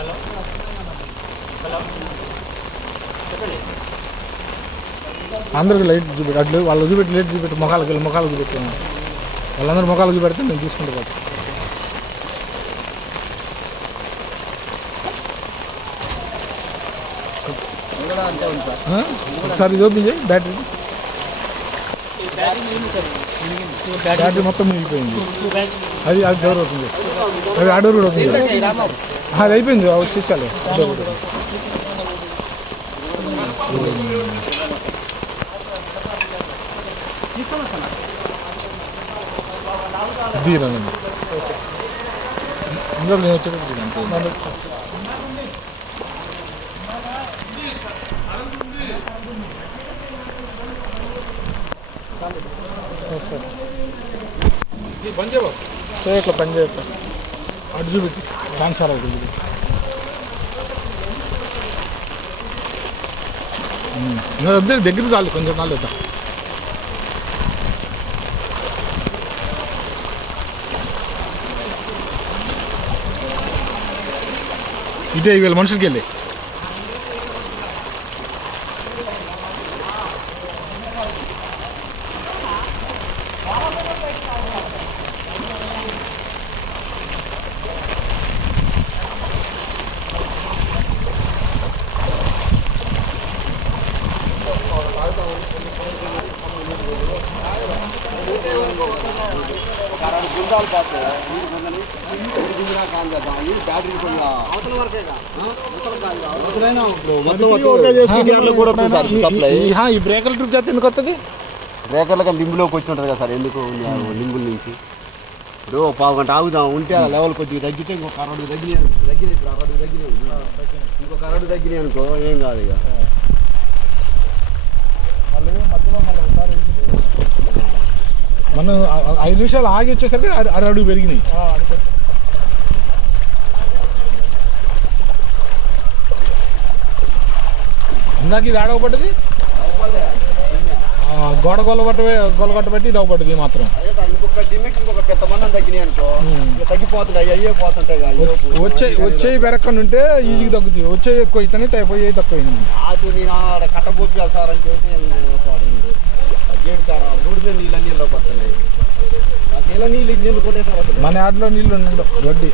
Hello hello చెప్పండి అందరికి light చూపెట్టి అట్లు వాళ్ళు చూపెట్టి లైట్ చూపెట్టి మొఖాలకు వెళ్ళి మొఖాలకు చూపెట్టాను వాళ్ళందరూ మొఖాలకు చూపెడితే నేను తీసుకుంటూ ఆ? ఒకసారి చేయి బ్యాటరీ. బ్యాటరీ మొత్తం మిగిలిపోయింది. అది అది డోర్ చేయి. అది ఆ డోర్ కూడా రామాబు అది అయిపోయింది. వచ్చేసాలి. దీరానండి ఇందులో నేను వచ్చేటప్పుడు సార్ ఇది పని చేయవు సో ఇట్లా పని చేయట్లా అటు చూపెట్టి ట్రాన్స్ఫర్ అవుతుంది ఇది. ఉమ్. ఇంకా వద్దు, దగ్గర చాలు కొంచెం నాళ్ళు వద్దా ఇటే వీళ్ళ మనుషులకి వెళ్ళి గుండాలు పోతాయి నీరు గుందని నీరు గుంజినా కాన్ చేద్దాం ఈ బ్యాటరీ కొంచెం అవతల వరకే ఈ- బ్రేకర్ ట్రిప్ చేస్తే ఎందుకు వస్తుంది బ్రేకర్లకి లింబులోకి వచ్చి కదా సార్ ఎందుకు లింబుల నుంచి? ఇప్పుడు పావు గంట ఆగుదాం ఉంటే ఆ లెవెల్ కొద్దిగా తగ్గితే ఇంకొక అరడు తగ్గినాయి తగ్గినాయి ఇప్పుడు అరడు తగ్గినాయి ఇంకొక అరడు తగ్గినాయి అనుకో ఏం కాదు ఇక. మనం ఐదు నిమిషాలు ఆగి వచ్చేసరికి అర అడుగు పెరిగినాయి. ఇందాక ఇది ఆడవబడ్డది గోడ గొల్లబట్ట గొల్లగొట్టబట్టి ఇది అవ్వబడ్డది ఈ మాత్రం. వచ్చే వచ్చే బెరక్కని ఉంటే ఈజీగా తగ్గుతాయి. వచ్చే ఎక్కువ అయితేనే పోయే తక్కువ కట్టబోపియాలి సార్ అని చెప్పి నేను పాడిండు. ఆ గేట్ కాడ రోడ్డు మీద నీళ్ళు అన్ని పడుతున్నాయి నాకు ఎలా నీళ్ళు నీళ్ళు కొట్టేసారు అసలు మన యాడ్లో నీళ్ళు ఉండవు గడ్డి